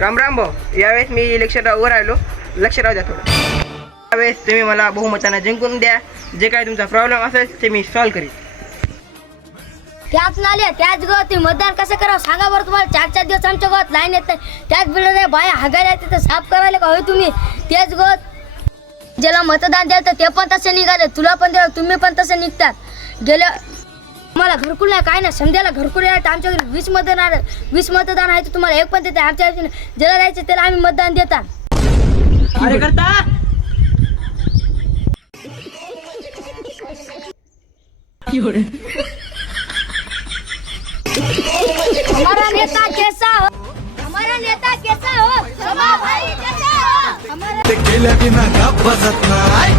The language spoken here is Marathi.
राम राम भाऊ, यावेळेस मी इलेक्शनला उभं राहिलो. लक्ष राहू द्या थोडं. यावेळेस तुम्ही मला बहुमतानं जिंकून द्या. जे काय तुमचा प्रॉब्लेम असेल ते मी सॉल्व्ह करीन. त्याच नाल्या त्याच गावात तुम्ही मतदान कसं करावं सांगा बरं. तुम्हाला 4-4 दिवस आमच्या गावात लाईन येत नाही. त्याच बिल्डर बाया हागायला तिथं साफ करायला का होय तुम्ही. तेच गावात ज्याला मतदान द्याल तर ते पण तसे निघाले. तुला पण द्या, तुम्ही पण तसे निघतात. गेल्या मला घरकुल नाही काय नाही. समजायला घरकुल आहे तर आमच्या घरी 20 मतदान आहे तर तुम्हाला एक पण देते. आमच्या ज्याला राहायचं त्याला आम्ही मतदान देतात. अरे करता हमारा नेता कैसा हो, हमारा नेता कैसा हो, सभा भाई कैसा हो, हमारा गेल्या बिना बसत नाही.